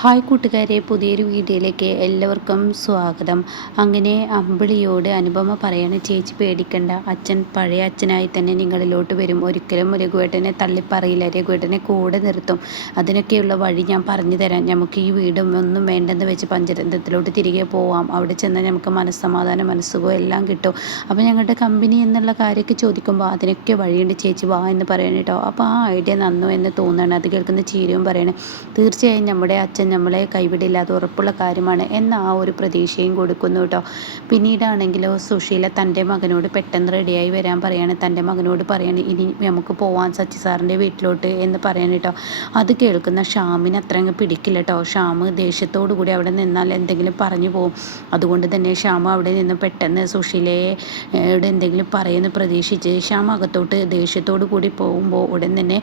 Hi കൂട്ടുകാരെ പുതിയൊരു വീഡിയോയിലേക്ക് എല്ലാവർക്കും സ്വാഗതം. അങ്ങനെ അമ്പിളിയോട് അനുപമ പറയണ ചേച്ചി പേടിക്കണ്ട അച്ഛൻ പഴയ അച്ഛനായി തന്നെ നിങ്ങളിലോട്ട് വരും. ഒരിക്കലും രഘുവേട്ടനെ തള്ളിപ്പറയില്ല രഘുവേട്ടനെ കൂടെ നിർത്തും. അതിനൊക്കെയുള്ള വഴി ഞാൻ പറഞ്ഞു തരാം. നമുക്ക് ഈ വീടും ഒന്നും വേണ്ടെന്ന് വെച്ച് പഞ്ചരന്ധത്തിലോട്ട് തിരികെ പോവാം. അവിടെ ചെന്നാൽ നമുക്ക് മനസ്സമാധാനം മനസ്സുഖവും എല്ലാം കിട്ടും. അപ്പോൾ ഞങ്ങളുടെ കമ്പനി എന്നുള്ള കാര്യമൊക്കെ ചോദിക്കുമ്പോൾ അതിനൊക്കെ വഴിയുണ്ട് ചേച്ചി വാ എന്ന് പറയണം കേട്ടോ. അപ്പോൾ ആ ഐഡിയ നന്നു എന്ന് തോന്നുകയാണ്. അത് കേൾക്കുന്ന ചീരവും പറയണേ തീർച്ചയായും നമ്മുടെ അച്ഛൻ നമ്മളെ കൈവിടില്ല അത് ഉറപ്പുള്ള കാര്യമാണ് എന്ന ആ ഒരു പ്രതീക്ഷയും കൊടുക്കുന്നു കേട്ടോ. പിന്നീടാണെങ്കിലോ സുശീല തന്റെ മകനോട് പെട്ടെന്ന് റെഡിയായി വരാൻ പറയാണ്. തന്റെ മകനോട് പറയാണ് ഇനി നമുക്ക് പോവാൻ സച്ചി സാറിന്റെ വീട്ടിലോട്ട് എന്ന് പറയാൻ കേട്ടോ. അത് കേൾക്കുന്ന ഷാമിന് അത്ര അങ്ങ് പിടിക്കില്ല കേട്ടോ. ഷാം ദേഷ്യത്തോടു കൂടി അവിടെ നിന്നാൽ എന്തെങ്കിലും പറഞ്ഞു പോകും അതുകൊണ്ട് തന്നെ ഷാം അവിടെ നിന്ന് പെട്ടെന്ന് സുശീലയെ എന്തെങ്കിലും പറയുന്നു പ്രതീക്ഷിച്ച് ഷ്യാമ അകത്തോട്ട് ദേഷ്യത്തോടു കൂടി പോകുമ്പോൾ ഉടൻ തന്നെ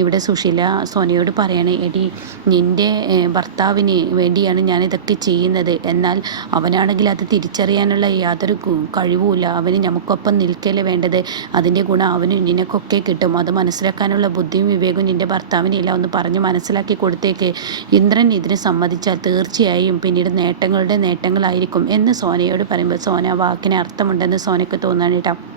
ഇവിടെ സുശീല സോനയോട് പറയാണ് എടി നിന്റെ ഭർത്താവിന് വേണ്ടിയാണ് ഞാൻ ഇതൊക്കെ ചെയ്യുന്നത്. എന്നാൽ അവനാണെങ്കിൽ അത് തിരിച്ചറിയാനുള്ള യാതൊരു കഴിവുമില്ല. അവന് നമുക്കൊപ്പം നിൽക്കല്ലേ വേണ്ടത്. അതിന്റെ ഗുണം അവന് നിനക്കൊക്കെ കിട്ടും. അത് മനസ്സിലാക്കാനുള്ള ബുദ്ധിയും വിവേകവും നിന്റെ ഭർത്താവിനില്ല ഒന്ന് പറഞ്ഞ് മനസ്സിലാക്കി കൊടുത്തേക്ക്. ഇന്ദ്രൻ ഇതിന് സമ്മതിച്ചാൽ തീർച്ചയായും പിന്നീട് നേട്ടങ്ങളുടെ നേട്ടങ്ങളായിരിക്കും എന്ന് സോനയോട് പറയുമ്പോൾ സോന വാക്കിന് അർത്ഥമുണ്ടെന്ന് സോനയ്ക്ക് തോന്നാണ് കേട്ടോ.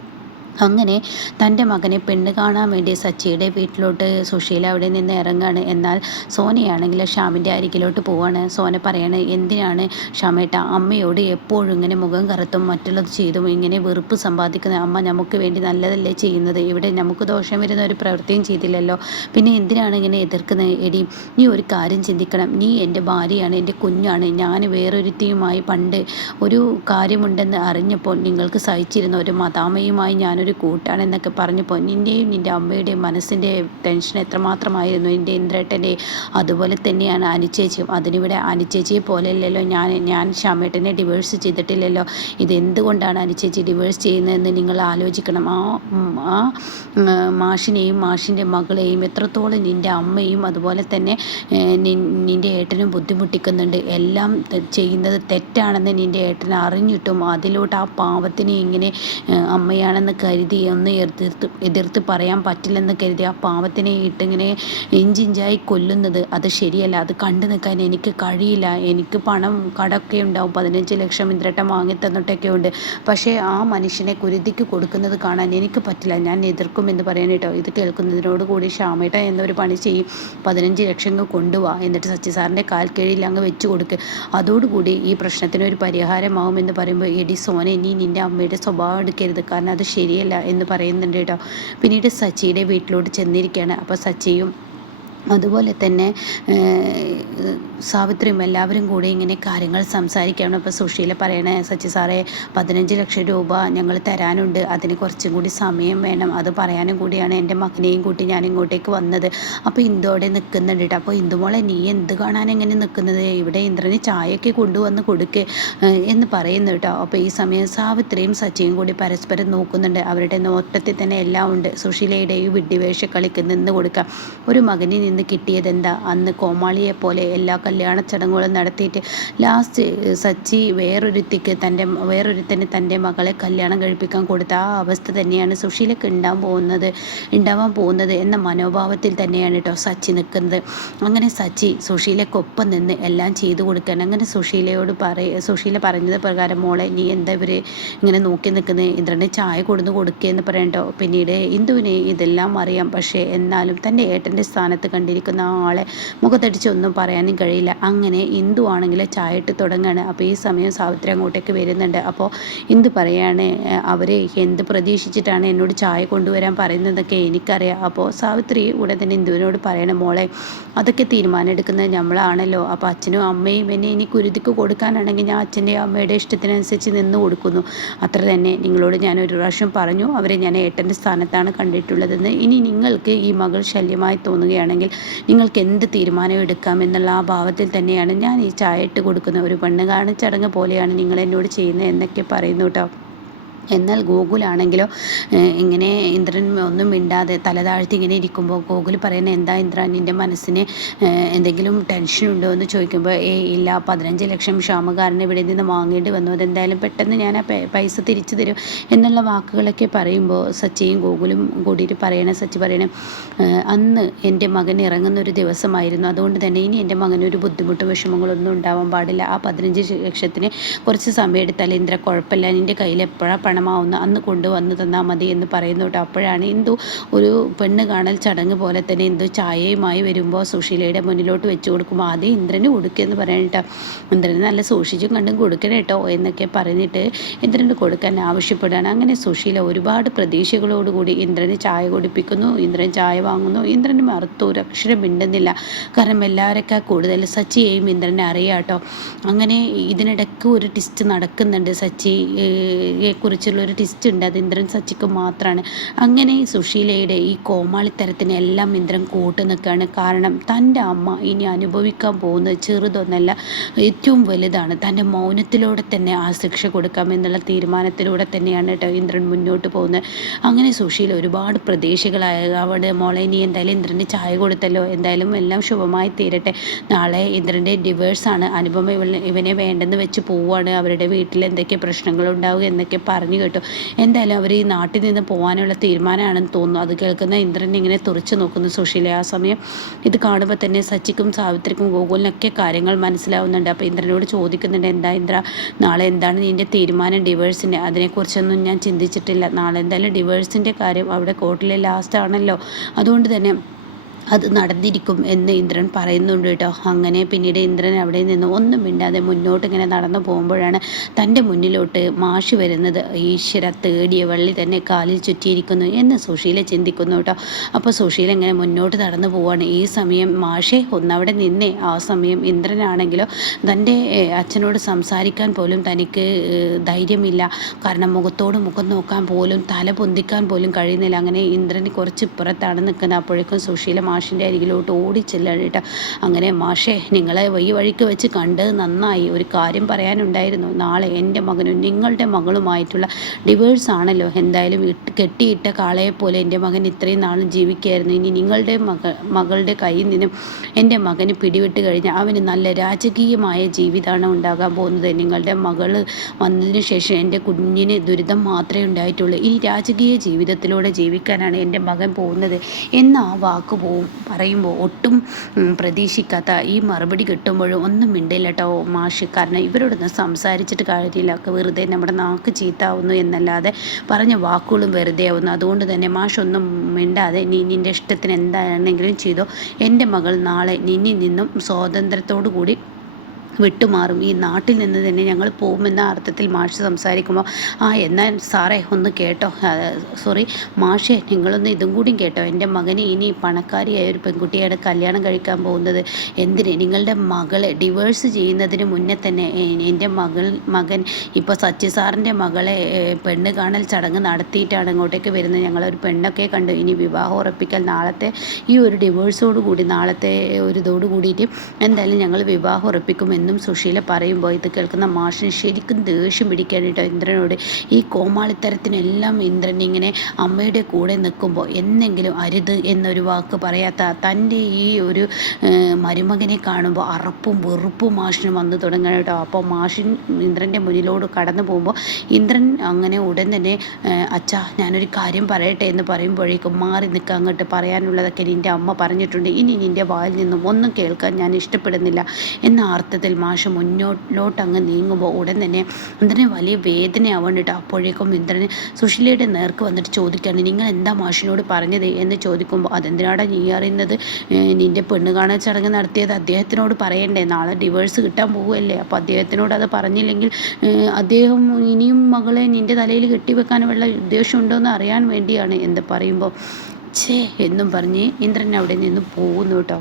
അങ്ങനെ തന്റെ മകനെ പെണ്ണ് കാണാൻ വേണ്ടി സച്ചിയുടെ വീട്ടിലോട്ട് സുശീല അവിടെ നിന്ന് ഇറങ്ങുകയാണ് എന്നാൽ സോനയാണെങ്കിൽ ഷാമിന്റെ അരികിലോട്ട് പോവാണ്. സോന പറയാണ് എന്തിനാണ് ഷാമേട്ട അമ്മയോട് എപ്പോഴും ഇങ്ങനെ മുഖം കറുത്തും മറ്റുള്ളത് ചെയ്തും ഇങ്ങനെ വെറുപ്പ് സമ്പാദിക്കുന്ന അമ്മ നമുക്ക് വേണ്ടി നല്ലതല്ലേ ചെയ്യുന്നത്? ഇവിടെ നമുക്ക് ദോഷം വരുന്ന ഒരു പ്രവൃത്തിയും ചെയ്തില്ലല്ലോ. പിന്നെ എന്തിനാണ് ഇങ്ങനെ എതിർക്കുന്നത്? എടി നീ ഒരു കാര്യം ചിന്തിക്കണം. നീ എന്റെ ഭാര്യയാണ് എന്റെ കുഞ്ഞാണ്. ഞാൻ വേറൊരുത്തിയുമായി പണ്ട് ഒരു കാര്യമുണ്ടെന്ന് അറിഞ്ഞപ്പോൾ നിങ്ങൾക്ക് സഹിച്ചിരുന്ന ഒരു മതാമയുമായി ഞാനൊരു ഒരു കൂട്ടാണെന്നൊക്കെ പറഞ്ഞപ്പോൾ നിന്റെയും നിന്റെ അമ്മയുടെയും മനസ്സിന്റെ ടെൻഷൻ എത്രമാത്രമായിരുന്നു. എന്റെ ഇന്ദ്രേട്ടന്റെ അതുപോലെ തന്നെയാണ് അനുചേച്ചിയും. അതിനിവിടെ അനുചേച്ചിയെ പോലെയല്ലല്ലോ ഞാൻ ഞാൻ ഷമേട്ടനെ ഡിവേഴ്സ് ചെയ്തിട്ടില്ലല്ലോ. ഇതെന്തുകൊണ്ടാണ് അനുചേച്ചി ഡിവേഴ്സ് ചെയ്യുന്നതെന്ന് നിങ്ങൾ ആലോചിക്കണം. ആ ആ മാഷിനെയും മാഷിന്റെ മകളെയും എത്രത്തോളം നിന്റെ അമ്മയും അതുപോലെ തന്നെ നിന്റെ ഏട്ടനും ബുദ്ധിമുട്ടിക്കുന്നുണ്ട്. എല്ലാം ചെയ്യുന്നത് തെറ്റാണെന്ന് നിന്റെ ഏട്ടൻ അറിഞ്ഞിട്ടും അതിലോട്ട് ആ പാവത്തിനെ ഇങ്ങനെ അമ്മയാണെന്ന് കരുതി കരുതി ഒന്ന് എതിർത്ത് എതിർത്ത് പറയാൻ പറ്റില്ലെന്ന് കരുതി ആ പാവത്തിനെ ഇട്ടിങ്ങനെ ഇഞ്ചിഞ്ചായി കൊല്ലുന്നത്. അത് ശരിയല്ല. അത് കണ്ടു നിൽക്കാൻ എനിക്ക് കഴിയില്ല. എനിക്ക് പണം കടമൊക്കെ ഉണ്ടാവും. പതിനഞ്ച് ലക്ഷം ഇന്ദ്രട്ടം വാങ്ങി തന്നിട്ടൊക്കെ ഉണ്ട്. പക്ഷേ ആ മനുഷ്യനെ കുരുതിക്ക് കൊടുക്കുന്നത് കാണാൻ എനിക്ക് പറ്റില്ല. ഞാൻ എതിർക്കും എന്ന് പറയാൻ കേട്ടോ. ഇത് കേൾക്കുന്നതിനോട് കൂടി ഷാമേട്ട എന്നൊരു പണി ചെയ്യും. പതിനഞ്ച് ലക്ഷം കൊണ്ടുപോവാ എന്നിട്ട് സച്ചി കാൽ കീഴിൽ അങ്ങ് വെച്ച് കൊടുക്കുക അതോടുകൂടി ഈ പ്രശ്നത്തിനൊരു പരിഹാരമാവുമെന്ന് പറയുമ്പോൾ എടി സോനെ നീ നിന്റെ അമ്മയുടെ സ്വഭാവം എടുക്കരുത്. കാരണം അത് ശരിയല്ല. പറ്റില്ല എന്ന് പറയുന്നുണ്ട് കേട്ടോ. പിന്നീട് സച്ചിയുടെ വീട്ടിലോട്ട് ചെന്നിരിക്കുകയാണ്. അപ്പോൾ സച്ചിയും അതുപോലെ തന്നെ സാവിത്രിയും എല്ലാവരും കൂടി ഇങ്ങനെ കാര്യങ്ങൾ സംസാരിക്കുകയാണ്. അപ്പോൾ സുശീല പറയണേ സച്ചി സാറേ പതിനഞ്ച് ലക്ഷം രൂപ ഞങ്ങൾ തരാനുണ്ട്. അതിന് കുറച്ചും കൂടി സമയം വേണം. അത് പറയാനും കൂടിയാണ് എന്റെ മകനെയും കൂട്ടി ഞാൻ ഇങ്ങോട്ടേക്ക് വന്നത്. അപ്പോൾ ഇന്ദോടെ നിൽക്കുന്നുണ്ട് കേട്ടോ. അപ്പോൾ ഇന്ദുമോളെ നീ എന്ത് കാണാൻ എങ്ങനെ നിൽക്കുന്നത്? ഇവിടെ ഇന്ദ്രന് ചായയൊക്കെ കൊണ്ടുവന്ന് കൊടുക്ക് എന്ന് പറയുന്നു കേട്ടോ. അപ്പോൾ ഈ സമയം സാവിത്രിയും സച്ചിയും കൂടി പരസ്പരം നോക്കുന്നുണ്ട്. അവരുടെ നോട്ടത്തിൽ തന്നെ എല്ലാം ഉണ്ട്. സുഷീലയുടെയും വിഡ്ഢിവേഷ കളിക്ക് നിന്ന് കൊടുക്കാം. ഒരു മകനിൽ നിന്ന് കിട്ടിയതെന്താ അന്ന് കോമാളിയെ പോലെ എല്ലാ കല്യാണ ചടങ്ങുകളും നടത്തിയിട്ട് ലാസ്റ്റ് സച്ചി വേറൊരുത്തിക്ക് തന്റെ വേറൊരുത്തന് തന്റെ മകളെ കല്യാണം കഴിപ്പിക്കാൻ കൊടുത്ത ആ അവസ്ഥ തന്നെയാണ് സുഷീലക്ക് ഉണ്ടാകാൻ പോകുന്നത് ഉണ്ടാവാൻ പോകുന്നത് എന്ന മനോഭാവത്തിൽ തന്നെയാണ് കേട്ടോ സച്ചി നിൽക്കുന്നത് അങ്ങനെ സച്ചി സുഷീലക്കൊപ്പം നിന്ന് എല്ലാം ചെയ്തു കൊടുക്കാൻ അങ്ങനെ സുശീലയോട് പറയ സുശീല പറഞ്ഞത് പ്രകാരം മോളെ നീ എന്താ ഇവർ ഇങ്ങനെ നോക്കി നിൽക്കുന്നത് ഇന്ദ്രന് ചായ കൊടുന്ന് കൊടുക്കുക എന്ന് പറയണ്ടോ? പിന്നീട് ഇന്ദുവിന് ഇതെല്ലാം അറിയാം പക്ഷേ എന്നാലും തന്റെ ഏട്ടന്റെ സ്ഥാനത്ത് കണ്ടിരിക്കുന്ന ആളെ മുഖത്തടിച്ച് ഒന്നും പറയാനും കഴിയില്ല. അങ്ങനെ ഇന്ദു ആണെങ്കിൽ ചായ ഇട്ട് തുടങ്ങുകയാണ് അപ്പോൾ ഈ സമയം സാവിത്രി അങ്ങോട്ടേക്ക് വരുന്നുണ്ട്. അപ്പോൾ ഇന്ദു പറയാണ് അവരെ എന്ത് പ്രതീക്ഷിച്ചിട്ടാണ് എന്നോട് ചായ കൊണ്ടുവരാൻ പറയുന്നതൊക്കെ എനിക്കറിയാം. അപ്പോൾ സാവിത്രി ഉടൻ തന്നെ ഇന്ദുവിനോട് പറയണം മോളെ അതൊക്കെ തീരുമാനം എടുക്കുന്നത് നമ്മളാണല്ലോ അപ്പോൾ അച്ഛനും അമ്മയും എന്നെ ഇനി കുരുതിക്ക് കൊടുക്കാനാണെങ്കിൽ ഞാൻ അച്ഛന്റെ അമ്മയുടെ ഇഷ്ടത്തിനനുസരിച്ച് നിന്ന് കൊടുക്കുന്നു. അത്ര തന്നെ നിങ്ങളോട് ഞാൻ ഒരു പ്രാവശ്യം പറഞ്ഞു. അവരെ ഞാൻ ഏട്ടന്റെ സ്ഥാനത്താണ് കണ്ടിട്ടുള്ളതെന്ന്. ഇനി നിങ്ങൾക്ക് ഈ മകൾ ശല്യമായി തോന്നുകയാണെങ്കിൽ നിങ്ങൾക്ക് എന്ത് തീരുമാനം എടുക്കാം എന്നുള്ള ആ ഭാവത്തിൽ തന്നെയാണ് ഞാൻ ഈ ചായ ഇട്ട് കൊടുക്കുന്ന ഒരു പെണ്ണ്. കാണിച്ചടങ്ങ് പോലെയാണ് നിങ്ങൾ എന്നോട് ചെയ്യുന്നത് എന്നൊക്കെ പറയുന്നു കേട്ടോ. എന്നാൽ ഗോകുലാണെങ്കിലോ ഇങ്ങനെ ഇന്ദ്രൻ ഒന്നും മിണ്ടാതെ തലതാഴ്ത്തി ഇങ്ങനെ ഇരിക്കുമ്പോൾ ഗോകുൽ പറയുന്നത് എന്താ ഇന്ദ്ര നിന്റെ മനസ്സിന് എന്തെങ്കിലും ടെൻഷൻ ഉണ്ടോ എന്ന് ചോദിക്കുമ്പോൾ ഏ ഇല്ല പതിനഞ്ച് ലക്ഷം ക്ഷാമകാരനെ ഇവിടെ നിന്ന് വാങ്ങേണ്ടി വന്നു. അതെന്തായാലും പെട്ടെന്ന് ഞാൻ ആ പൈസ തിരിച്ചു തരും. എന്നുള്ള വാക്കുകളൊക്കെ പറയുമ്പോൾ സച്ചിയും ഗോകുലും കൂടിയിട്ട് പറയണ സച്ചി പറയണേ അന്ന് എന്റെ മകൻ ഇറങ്ങുന്ന ഒരു ദിവസമായിരുന്നു. അതുകൊണ്ട് തന്നെ ഇനി എന്റെ മകനൊരു ബുദ്ധിമുട്ട് വിഷമങ്ങളൊന്നും ഉണ്ടാവാൻ പാടില്ല. ആ പതിനഞ്ച് ലക്ഷത്തിന് കുറച്ച് സമയം എടുത്താൽ ഇന്ദ്ര കുഴപ്പമില്ല. നിന്റെ കയ്യിൽ എപ്പോഴാണ് പണമാവുന്ന അന്ന് കൊണ്ടുവന്ന് തന്നാൽ മതി എന്ന് പറയുന്നു കേട്ടോ. അപ്പോഴാണ് ഇന്ദു ഒരു പെണ്ണ് കാണൽ ചടങ്ങ് പോലെ തന്നെ ഇന്ദു ചായയുമായി വരുമ്പോൾ സുശീലയുടെ മുന്നിലോട്ട് വെച്ച് കൊടുക്കുമ്പോൾ ആദ്യം ഇന്ദ്രന് കൊടുക്കുകയെന്ന് കേട്ടോ. ഇന്ദ്രന് നല്ല സൂക്ഷിച്ചും കണ്ടും കൊടുക്കണം കേട്ടോ എന്നൊക്കെ പറഞ്ഞിട്ട് ഇന്ദ്രന് കൊടുക്കാൻ ആവശ്യപ്പെടുകയാണ്. അങ്ങനെ സുശീല ഒരുപാട് പ്രതീക്ഷകളോടുകൂടി ഇന്ദ്രന് ചായ കുടിപ്പിക്കുന്നു ഇന്ദ്രൻ ചായ വാങ്ങുന്നു. ഇന്ദ്രന് മറുത്തു ഒരു അക്ഷരം മിണ്ടുന്നില്ല. കാരണം എല്ലാവരൊക്കെ കൂടുതൽ സച്ചിയെയും ഇന്ദ്രനെ അറിയാം കേട്ടോ. അങ്ങനെ ഇതിനിടയ്ക്ക് ഒരു ടിസ്റ്റ് നടക്കുന്നുണ്ട് സച്ചിയെ കുറിച്ച് ഒരു ടിസ്റ്റ് ഉണ്ട്. അത് ഇന്ദ്രൻ സച്ചിക്ക് മാത്രമാണ് അങ്ങനെ സുശീലയുടെ ഈ കോമാളിത്തരത്തിന് എല്ലാം ഇന്ദ്രൻ കൂട്ടു നിൽക്കുകയാണ് കാരണം തന്റെ അമ്മ ഇനി അനുഭവിക്കാൻ പോകുന്നത് ചെറുതൊന്നല്ല ഏറ്റവും വലുതാണ്. തന്റെ മൗനത്തിലൂടെ തന്നെ ആ ശിക്ഷ കൊടുക്കാം എന്നുള്ള തീരുമാനത്തിലൂടെ തന്നെയാണ് കേട്ടോ ഇന്ദ്രൻ മുന്നോട്ട് പോകുന്നത്. അങ്ങനെ സുശീല ഒരുപാട് പ്രതീക്ഷകളായ അവിടെ മോളെ ഇനി എന്തായാലും ഇന്ദ്രന് ചായ കൊടുത്തല്ലോ എന്തായാലും എല്ലാം ശുഭമായി തീരട്ടെ. നാളെ ഇന്ദ്രന്റെ ഡിവേഴ്സാണ് അനുപമ ഇവനെ വേണ്ടെന്ന് വെച്ച് പോവുകയാണ് അവരുടെ വീട്ടിൽ എന്തൊക്കെ പ്രശ്നങ്ങളുണ്ടാവുക എന്നൊക്കെ പറഞ്ഞു കേട്ടു. എന്തായാലും അവർ ഈ നാട്ടിൽ നിന്ന് പോകാനുള്ള തീരുമാനമാണെന്ന് തോന്നുന്നു. അത് കേൾക്കുന്ന ഇന്ദ്രനെ ഇങ്ങനെ തുറച്ചു നോക്കുന്നു സുശീല. ആ സമയം ഇത് കാണുമ്പോൾ തന്നെ സച്ചിക്കും സാവിത്രിക്കും ഗോകുലിനൊക്കെ കാര്യങ്ങൾ മനസ്സിലാവുന്നുണ്ട്. അപ്പോൾ ഇന്ദ്രനോട് ചോദിക്കുന്നുണ്ട് എന്താ ഇന്ദ്ര നാളെ എന്താണ് നിന്റെ തീരുമാനം ഡിവേഴ്സിന്റെ അതിനെക്കുറിച്ചൊന്നും ഞാൻ ചിന്തിച്ചിട്ടില്ല. നാളെ എന്തായാലും ഡിവേഴ്സിന്റെ കാര്യം അവിടെ കോർട്ടിലെ ലാസ്റ്റ് ആണല്ലോ. അതുകൊണ്ട് തന്നെ അത് നടന്നിരിക്കും എന്ന് ഇന്ദ്രൻ പറയുന്നുണ്ട് കേട്ടോ. അങ്ങനെ പിന്നീട് ഇന്ദ്രൻ അവിടെ നിന്ന് ഒന്നും മിണ്ടാതെ മുന്നോട്ട് ഇങ്ങനെ നടന്നു പോകുമ്പോഴാണ് തന്റെ മുന്നിലോട്ട് മാഷി വരുന്നത്. ഈശ്വര തേടിയ വള്ളി തന്നെ കാലിൽ ചുറ്റിയിരിക്കുന്നു എന്ന് സുശീല ചിന്തിക്കുന്നു കേട്ടോ. അപ്പോൾ സുശീല ഇങ്ങനെ മുന്നോട്ട് നടന്നു പോവാണ് ഈ സമയം മാഷെ ഒന്നവിടെ നിന്നേ. ആ സമയം ഇന്ദ്രനാണെങ്കിലോ തന്റെ അച്ഛനോട് സംസാരിക്കാൻ പോലും തനിക്ക് ധൈര്യമില്ല. കാരണം മുഖത്തോട് മുഖം നോക്കാൻ പോലും തല പൊന്തിക്കാൻ പോലും കഴിയുന്നില്ല. അങ്ങനെ ഇന്ദ്രൻ കുറച്ച് ഇപ്പുറത്താണ് നിൽക്കുന്നത്. അപ്പോഴേക്കും സുശീല മാഷിന്റെ അരികിലോട്ട് ഓടിച്ചെല്ലാണ് അങ്ങനെ മാഷേ നിങ്ങളെ ഈ വഴിക്ക് വെച്ച് കണ്ട് നന്നായി ഒരു കാര്യം പറയാനുണ്ടായിരുന്നു. നാളെ എന്റെ മകനും നിങ്ങളുടെ മകളുമായിട്ടുള്ള ഡിവേഴ്സ് ആണല്ലോ. എന്തായാലും കെട്ടിയിട്ട കാളയെ പോലെ എന്റെ മകൻ ഇത്രയും നാളും ജീവിക്കുകയായിരുന്നു. ഇനി നിങ്ങളുടെ മക മകളുടെ കയ്യിൽ നിന്നും എന്റെ മകന് പിടിവിട്ട് കഴിഞ്ഞാൽ അവന് നല്ല രാജകീയമായ ജീവിതമാണ് ഉണ്ടാകാൻ പോകുന്നത്. നിങ്ങളുടെ മകൾ വന്നതിന് ശേഷം എന്റെ കുഞ്ഞിന് ദുരിതം മാത്രമേ ഉണ്ടായിട്ടുള്ളൂ. ഇനി രാജകീയ ജീവിതത്തിലൂടെ ജീവിക്കാനാണ് എന്റെ മകൻ പോകുന്നത്. എന്ന ആ വാക്ക് പോവും. പറയുമ്പോൾ ഒട്ടും പ്രതീക്ഷിക്കാത്ത ഈ മറുപടി കിട്ടുമ്പോഴും ഒന്നും മിണ്ടില്ല കേട്ടോ മാഷ് കാരണം ഇവരോടൊന്നും സംസാരിച്ചിട്ട് കാര്യമില്ല. ഒക്കെ വെറുതെ നമ്മുടെ നാക്ക് ചീത്താവുന്നു എന്നല്ലാതെ പറഞ്ഞ വാക്കുകളും വെറുതെ ആവുന്നു. അതുകൊണ്ട് തന്നെ മാഷ് ഒന്നും മിണ്ടാതെ നീ നിന്റെ ഇഷ്ടത്തിന് എന്താണെങ്കിലും ചെയ്തോ. എന്റെ മകൾ നാളെ നിന്നിൽ നിന്നും സ്വാതന്ത്ര്യത്തോടു കൂടി വിട്ടുമാറും. ഈ നാട്ടിൽ നിന്ന് തന്നെ ഞങ്ങൾ പോകുമെന്ന അർത്ഥത്തിൽ മാഷ് സംസാരിക്കുമ്പോൾ ആ എന്നാൽ സാറേ ഒന്ന് കേട്ടോ. സോറി മാഷെ നിങ്ങളൊന്ന് ഇതും കൂടി കേട്ടോ. എന്റെ മകന് ഇനി പണക്കാരിയായ ഒരു പെൺകുട്ടിയാണ് കല്യാണം കഴിക്കാൻ പോകുന്നത് എന്തിന്? നിങ്ങളുടെ മകളെ ഡിവേഴ്സ് ചെയ്യുന്നതിന് മുന്നേ തന്നെ എന്റെ മകൾ മകൻ ഇപ്പോൾ സച്ചി സാറിന്റെ മകളെ പെണ്ണ് കാണൽ ചടങ്ങ് നടത്തിയിട്ടാണ് ഇങ്ങോട്ടേക്ക് വരുന്നത്. ഞങ്ങളൊരു പെണ്ണൊക്കെ കണ്ടു. ഇനി വിവാഹം ഉറപ്പിക്കൽ നാളത്തെ ഈ ഒരു ഡിവേഴ്സോട് കൂടി നാളത്തെ ഒരു ഇതോട് കൂടിയിട്ട് എന്തായാലും ഞങ്ങൾ വിവാഹം ഉറപ്പിക്കുമെന്ന് എന്നും സുശീല പറയുമ്പോൾ ഇത് കേൾക്കുന്ന മാഷിന് ശരിക്കും ദേഷ്യം പിടിക്കാൻ കേട്ടോ ഇന്ദ്രനോട്. ഈ കോമാളിത്തരത്തിനെല്ലാം ഇന്ദ്രൻ ഇങ്ങനെ അമ്മയുടെ കൂടെ നിൽക്കുമ്പോൾ എന്നെങ്കിലും അരുത് എന്നൊരു വാക്ക് പറയാത്ത തന്റെ ഈ ഒരു മരുമകനെ കാണുമ്പോൾ അറപ്പും വെറുപ്പും മാഷിന് വന്നു തുടങ്ങണം കേട്ടോ അപ്പോൾ മാഷിൻ ഇന്ദ്രന്റെ മുന്നിലോട് കടന്നു പോകുമ്പോൾ ഇന്ദ്രൻ അങ്ങനെ ഉടൻ തന്നെ അച്ഛാ ഞാനൊരു കാര്യം പറയട്ടെ എന്ന് പറയുമ്പോഴേക്കും മാറി നിൽക്കുക അങ്ങോട്ട് പറയാനുള്ളതൊക്കെ നിന്റെ അമ്മ പറഞ്ഞിട്ടുണ്ട്. ഇനി നിന്റെ വായിൽ നിന്നും ഒന്നും കേൾക്കാൻ ഞാൻ ഇഷ്ടപ്പെടുന്നില്ല. എന്ന അർത്ഥത്തിൽ മാഷ് മുന്നോട്ടിലോട്ട് അങ്ങ് നീങ്ങുമ്പോൾ ഉടൻ തന്നെ ഇന്ദ്രന് വലിയ വേദനയാവണം കേട്ടോ അപ്പോഴേക്കും ഇന്ദ്രന് സുശീലയുടെ നേർക്ക് വന്നിട്ട് ചോദിക്കുകയാണ് നിങ്ങൾ എന്താ മാഷിനോട് പറഞ്ഞത്? എന്ന് ചോദിക്കുമ്പോൾ അതെന്തിനാടാ നീ അറിയുന്നത്? നിന്റെ പെണ്ണ് കാണാൻ ചടങ്ങ് നടത്തിയത് അദ്ദേഹത്തിനോട് പറയണ്ടേ? നാളെ ഡിവേഴ്സ് കിട്ടാൻ പോവുമല്ലേ അപ്പോൾ അദ്ദേഹത്തിനോട് അത് പറഞ്ഞില്ലെങ്കിൽ അദ്ദേഹം ഇനിയും മകളെ നിന്റെ തലയിൽ കെട്ടിവെക്കാനുള്ള ഉദ്ദേശമുണ്ടോ എന്ന് അറിയാൻ വേണ്ടിയാണ് എന്ന് പറയുമ്പോൾ ഛേ എന്നും പറഞ്ഞ് ഇന്ദ്രൻ അവിടെ നിന്ന് പോകുന്നു കേട്ടോ.